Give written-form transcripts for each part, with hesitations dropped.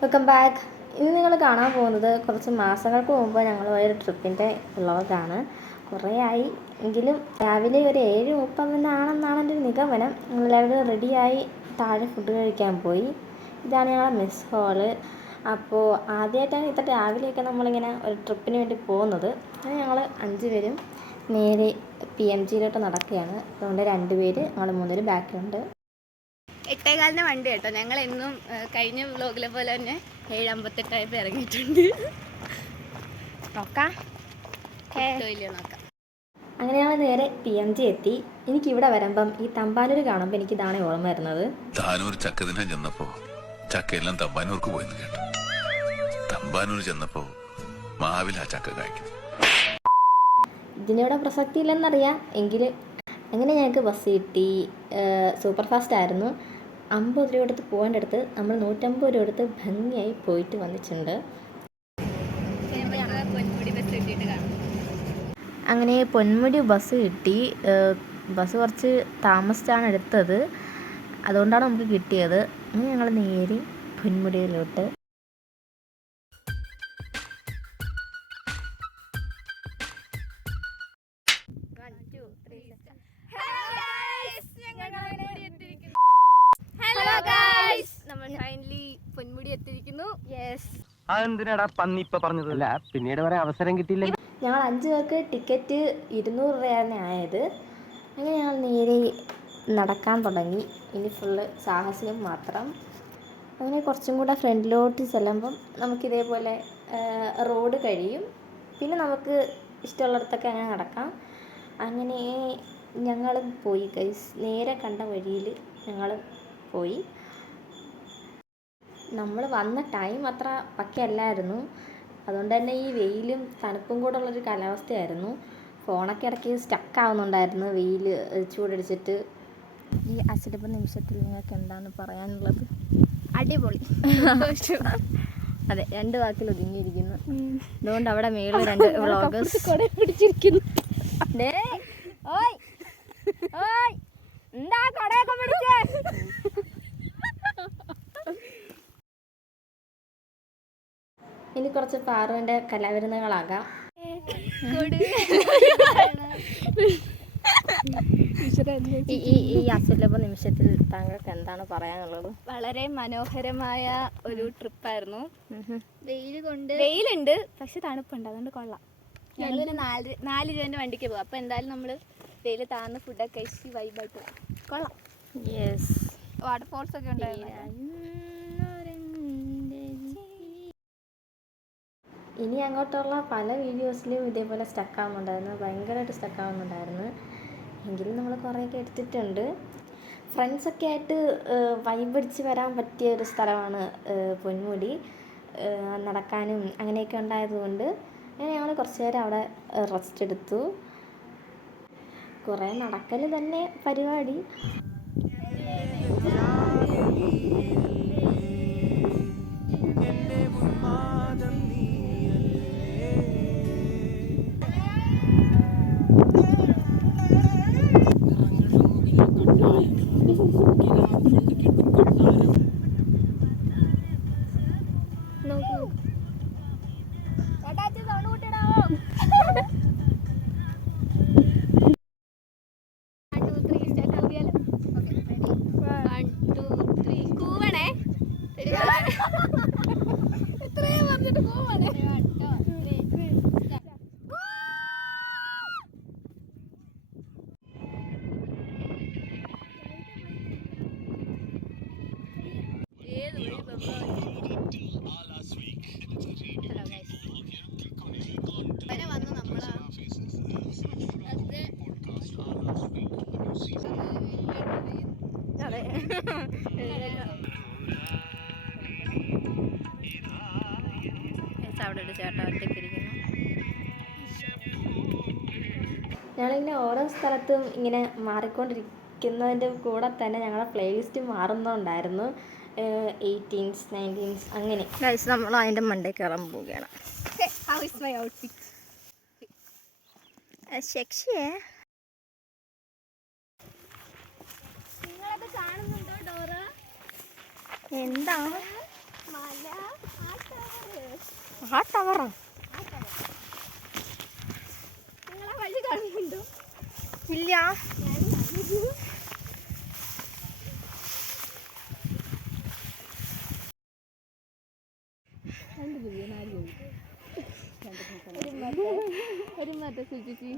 Welcome back. ഇന്ന് നിങ്ങൾ കാണാൻ പോകുന്നത് കുറച്ച് മാസങ്ങൾക്ക് മുമ്പ് ഞങ്ങൾ പോയൊരു ട്രിപ്പിൻ്റെ വ്ളോഗാണ്. കുറേ ആയി എങ്കിലും രാവിലെ ഒരു 7:30 എൻ്റെ ഒരു നിഗമനം. ഞങ്ങളെല്ലാവരും റെഡിയായി താഴെ ഫുഡ് കഴിക്കാൻ പോയി. ഇതാണ് ഞങ്ങളുടെ മെസ് ഹാള്. അപ്പോൾ ആദ്യമായിട്ടാണ് ഇത്ര രാവിലെയൊക്കെ നമ്മളിങ്ങനെ ഒരു ട്രിപ്പിന് വേണ്ടി പോകുന്നത്. അങ്ങനെ ഞങ്ങൾ 5 പേരും നേരെ PMGയിലോട്ട് നടക്കുകയാണ്. അതുകൊണ്ട് 2 പേര്, ഞങ്ങൾ 3 പേര് ബാക്കിലുണ്ട്. 8:15 വണ്ടി കേട്ടോ. ഞങ്ങൾ എന്നും കഴിഞ്ഞ വ്ലോഗിലെ പോലെ തന്നെ 7:58 ഇറങ്ങിയിട്ടുണ്ട്. നോക്കാം. അങ്ങനെ ഞങ്ങൾ നേരെ PMG എത്തി. എനിക്കിവിടെ വരുമ്പം ഈ തമ്പാനൂർ കാണുമ്പോൾ എനിക്ക് ഇതാണ് ഓർമ്മ വരുന്നത്. താനൂർ ചക്കദിനം ചെന്നപ്പോ ചക്കയെല്ലാം തമ്പാനൂർക്ക് പോയെന്ന് കേട്ടു. തമ്പാനൂർ ചെന്നപ്പോ മാവിൽ ആ ചക്ക കായ്ക്കും. ഇതിനിവിടെ പ്രസക്തി ഇല്ലെന്നറിയാം. എങ്കിൽ അങ്ങനെ ഞങ്ങൾക്ക് ബസ് കിട്ടി. സൂപ്പർ ഫാസ്റ്റ് ആയിരുന്നു. 50 രൂപ എടുത്ത് പോകേണ്ട അടുത്ത് നമ്മൾ 150 രൂപ എടുത്ത് ഭംഗിയായി പോയിട്ട് വന്നിട്ടുണ്ട്. അങ്ങനെ പൊന്മുടി ബസ് കിട്ടി. ബസ് കുറച്ച് താമസിച്ചാണ് എടുത്തത്, അതുകൊണ്ടാണ് നമുക്ക് കിട്ടിയത്. അങ്ങനെ ഞങ്ങൾ നേരെ പൊന്മുടിയിലോട്ട്. ഹലോ ഗൈസ്, നമ്മൾ ഫൈനലി പൊന്മുടി എത്തിയിരിക്കുന്നു. യെസ്. അതെന്തിനാടാ പന്നി ഇപ്പൊ പറഞ്ഞതല്ല, പിന്നീട് വരെ അവസരം കിട്ടിയില്ല. ഞങ്ങൾ 5 പേർക്ക് ടിക്കറ്റ് 200 രൂപയാണ് ആയത്. അങ്ങനെ ഞങ്ങൾ നേരെ നടക്കാൻ തുടങ്ങി. ഇനി ഫുള്ള് സാഹസികം മാത്രം. അങ്ങനെ കുറച്ചും കൂടെ ഫ്രണ്ടിലോട്ട് ചെല്ലുമ്പം നമുക്കിതേപോലെ റോഡ് കഴിയും. പിന്നെ നമുക്ക് ഇഷ്ടമുള്ളിടത്തൊക്കെ അങ്ങനെ നടക്കാം. അങ്ങനെ ഞങ്ങളും പോയി ഗൈസ്. നേരെ കണ്ട വഴിയിൽ ഞങ്ങൾ പോയി. നമ്മൾ വന്ന ടൈം അത്ര പക്കയല്ലായിരുന്നു. അതുകൊണ്ട് തന്നെ ഈ വെയിലും തണുപ്പും കൂടെ ഉള്ളൊരു കാലാവസ്ഥയായിരുന്നു. ഫോണൊക്കെ ഇടയ്ക്ക് സ്റ്റക്കാവുന്നുണ്ടായിരുന്നു വെയിൽ ചൂടടിച്ചിട്ട്. ഈ അച്ചടിപ്പ് നിമിഷത്തിൽ നിങ്ങൾക്ക് എന്താണ് പറയാനുള്ളത്? അടിപൊളി. അതെ, 2 വാക്കിൽ ഒതുങ്ങിയിരിക്കുന്നു. അതുകൊണ്ട് അവിടെ മേളിൽ 2 വ്ളോഗേഴ്സ് പിടിച്ചിരിക്കുന്നു. എന്താ കടയൊക്കെ പിടിച്ചേ? ഇനി കുറച്ച് പാറുവിൻ്റെ കലാവിരുന്നുകളാകാം. ഈ അസുലഭ നിമിഷത്തിൽ താങ്കൾക്ക് എന്താണ് പറയാനുള്ളത്? വളരെ മനോഹരമായ ഒരു ട്രിപ്പായിരുന്നു. വെയിലുണ്ട്, പക്ഷെ തണുപ്പുണ്ട്, അതുകൊണ്ട് കൊള്ളാം. ഞങ്ങളൊരു 4 രൂപേൻ്റെ വണ്ടിക്ക് പോകും. അപ്പോൾ എന്തായാലും നമ്മൾ വെയിൽ താഴ്ന്ന ഫുഡൊക്കെ കഴിച്ച് വൈബായിട്ട് പോകും. കൊള്ളാം. യെസ്. വാട്ടർഫോൾസ് ഒക്കെ ഉണ്ടായിരുന്നു. ഇനി അങ്ങോട്ടുള്ള പല വീഡിയോസിലും ഇതേപോലെ സ്റ്റക്കാവുന്നുണ്ടായിരുന്നു. ഭയങ്കരമായിട്ട് സ്റ്റക്കാവുന്നുണ്ടായിരുന്നു. എങ്കിലും നമ്മൾ കുറേയൊക്കെ എടുത്തിട്ടുണ്ട്. ഫ്രണ്ട്സൊക്കെ ആയിട്ട് വൈബടിച്ച് വരാൻ പറ്റിയ ഒരു സ്ഥലമാണ് പൊന്മുടി. നടക്കാനും അങ്ങനെയൊക്കെ ഉണ്ടായതുകൊണ്ട് അങ്ങനെ ഞങ്ങൾ കുറച്ച് നേരം അവിടെ റെസ്റ്റ് എടുത്തു. കുറേ നടക്കൽ തന്നെ പരിപാടി. അവിടെ ഒരു ചേട്ടൻ ഒറ്റയ്ക്കിരിക്കുന്നു. ഞങ്ങളിങ്ങനെ ഓരോ സ്ഥലത്തും ഇങ്ങനെ മാറിക്കൊണ്ടിരിക്കുന്നതിൻ്റെ കൂടെ തന്നെ ഞങ്ങളുടെ പ്ലേലിസ്റ്റ് മാറുന്നുണ്ടായിരുന്നു. 18s 19s അങ്ങനെ. ഗൈസ്, നമ്മൾ അതിൻ്റെ മണ്ടേ കയറാൻ പോവുകയാണ്. സെക്സിയേ. നിങ്ങളത് കാണുന്നുണ്ടോ ഡോറ? എന്താണ് മല ആ ടവറോ? നിങ്ങളാ വഴി കാണുന്നുണ്ടോ? ഇല്ല. ഒരു മറ്റേ സുചിച്ചി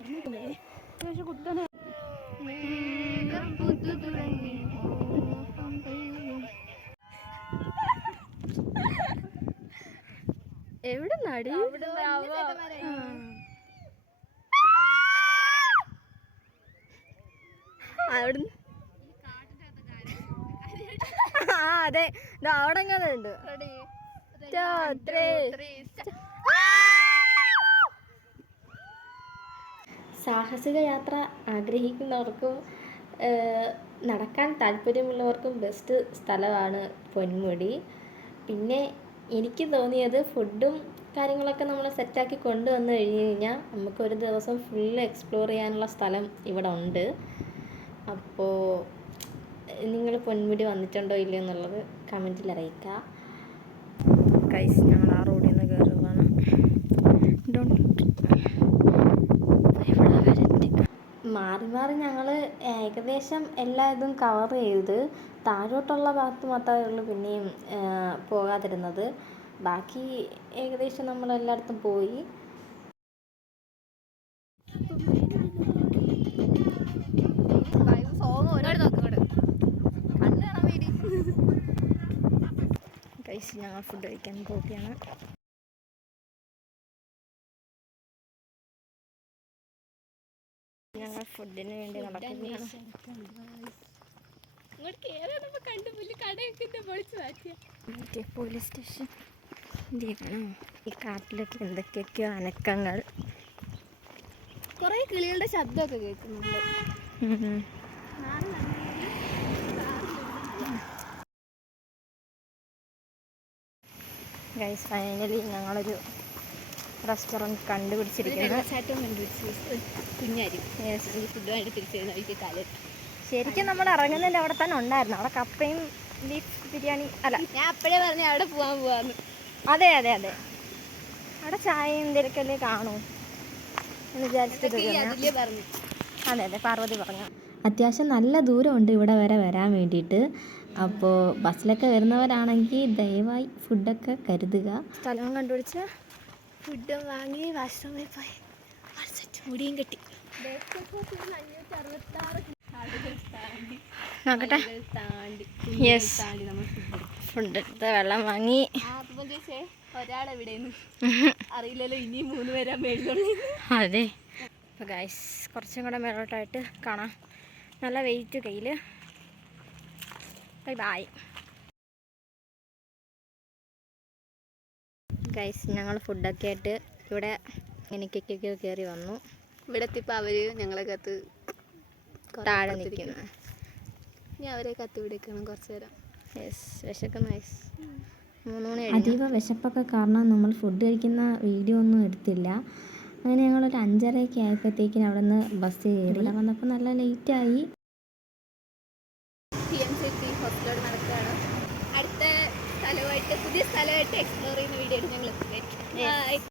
എവിടെ നടി? അവിടുന്ന് ആ അതെ, അവിടെ എങ്ങനെ ഉണ്ട്. സാഹസിക യാത്ര ആഗ്രഹിക്കുന്നവർക്കും നടക്കാൻ താല്പര്യമുള്ളവർക്കും ബെസ്റ്റ് സ്ഥലമാണ് പൊന്മുടി. പിന്നെ എനിക്ക് തോന്നിയത് ഫുഡും കാര്യങ്ങളൊക്കെ നമ്മൾ സെറ്റാക്കി കൊണ്ടുവന്ന് കഴിഞ്ഞ് കഴിഞ്ഞാൽ നമുക്കൊരു ദിവസം ഫുള്ള് എക്സ്പ്ലോർ ചെയ്യാനുള്ള സ്ഥലം ഇവിടെ ഉണ്ട്. അപ്പോൾ നിങ്ങൾ പൊന്മുടി വന്നിട്ടുണ്ടോ ഇല്ലയോ എന്നുള്ളത് കമൻറ്റിൽ അറിയിക്കുക. ഗൈസ്, ഞങ്ങൾ ആ റോഡിൽ നിന്ന് കയറുകയാണ്. മാറി മാറി ഞങ്ങൾ ഏകദേശം എല്ലാ ഇതും കവർ ചെയ്ത് താഴോട്ടുള്ള ഭാഗത്ത് മാത്രമേ ഉള്ളൂ പിന്നെയും പോകാതിരുന്നത്. ബാക്കി ഏകദേശം നമ്മൾ എല്ലായിടത്തും പോയി. ഗൈസ്, ഞങ്ങൾ ഫുഡ് കഴിക്കാൻ പോവുകയാണ്. ഞങ്ങൾ ഫുഡിന് വേണ്ടി നടക്കുകയാണ്. പോലീസ് സ്റ്റേഷൻ ഈ കാട്ടിലൊക്കെ എന്തൊക്കെയൊക്കെയോ അനക്കങ്ങൾ. കൊറേ കിളികളുടെ ശബ്ദമൊക്കെ കേൾക്കുന്നുണ്ട്. ഗൈസ്, ഫൈനലി ഞങ്ങളൊരു റെസ്റ്റോറൻറ്റ് കണ്ടുപിടിച്ചിരിക്കുന്നു. കുഞ്ഞായിരിക്കും ഫുഡുമായിട്ട് തിരിച്ചു വരുന്ന വഴിക്ക് കാലം. ശരിക്കും നമ്മൾ ഇറങ്ങുന്നതിൻ്റെ അവിടെ തന്നെ ഉണ്ടായിരുന്നു. അവിടെ കപ്പയും ബീഫ് ബിരിയാണി അല്ല, ഞാൻ അപ്പോഴേ പറഞ്ഞു അവിടെ പോവാന്ന്. അതെ അതെ അതെ, അവിടെ ചായയും തിരക്കല്ലേ കാണൂ എന്ന് വിചാരിച്ചിട്ട് പറഞ്ഞു. അതെ അതെ, പാർവതി പറഞ്ഞു. അത്യാവശ്യം നല്ല ദൂരമുണ്ട് ഇവിടെ വരെ വരാൻ വേണ്ടിയിട്ട്. അപ്പോൾ ബസ്സിലൊക്കെ വരുന്നവരാണെങ്കിൽ ദയവായി ഫുഡൊക്കെ കരുതുക. സ്ഥലവും കണ്ടുപിടിച്ച് ഫുഡും വാങ്ങി വാഷ്റൂമിൽ പോയി മുടിയും കെട്ടി. നോക്കട്ടെ. യെസ്, ഫുഡ് എടുത്ത് വെള്ളം വാങ്ങി. ഒരാളെവിടെ അറിയില്ലല്ലോ, ഇനി 3 പേരാ മേളിലുള്ള. അതെ. അപ്പോൾ ഗൈസ്, കുറച്ചും കൂടെ മേലോട്ടായിട്ട് കാണാം. നല്ല വെയിറ്റ് കയ്യിൽ. Bye bye guys. ഞങ്ങൾ ഫുഡൊക്കെ ആയിട്ട് ഇവിടെ എനിക്കൊക്കെയോ കയറി വന്നു. ഇവിടെ എത്തിയപ്പോൾ അവർ ഞങ്ങളെ കത്ത് താഴെ നിൽക്കുന്നു. ഇനി അവരെ കത്ത് പിടിക്കണം കുറച്ച് നേരം. യെസ്, വിശക്കുന്ന ഗൈസ്. 3 മണി. അതീവ വിശപ്പൊക്കെ കാരണം നമ്മൾ ഫുഡ് കഴിക്കുന്ന വീഡിയോ ഒന്നും എടുത്തില്ല. അങ്ങനെ ഞങ്ങളൊരു 5:30 ആയപ്പോഴത്തേക്കിന് അവിടെ നിന്ന് ബസ് കയറി. ഇവിടെ വന്നപ്പോൾ നല്ല ലേറ്റായി. ഹോസ്റ്റലോട് നടക്കുകയാണ്. അടുത്ത സ്ഥലമായിട്ട് പുതിയ സ്ഥലമായിട്ട് എക്സ്പ്ലോർ ചെയ്യുന്ന വീഡിയോ ഞങ്ങൾ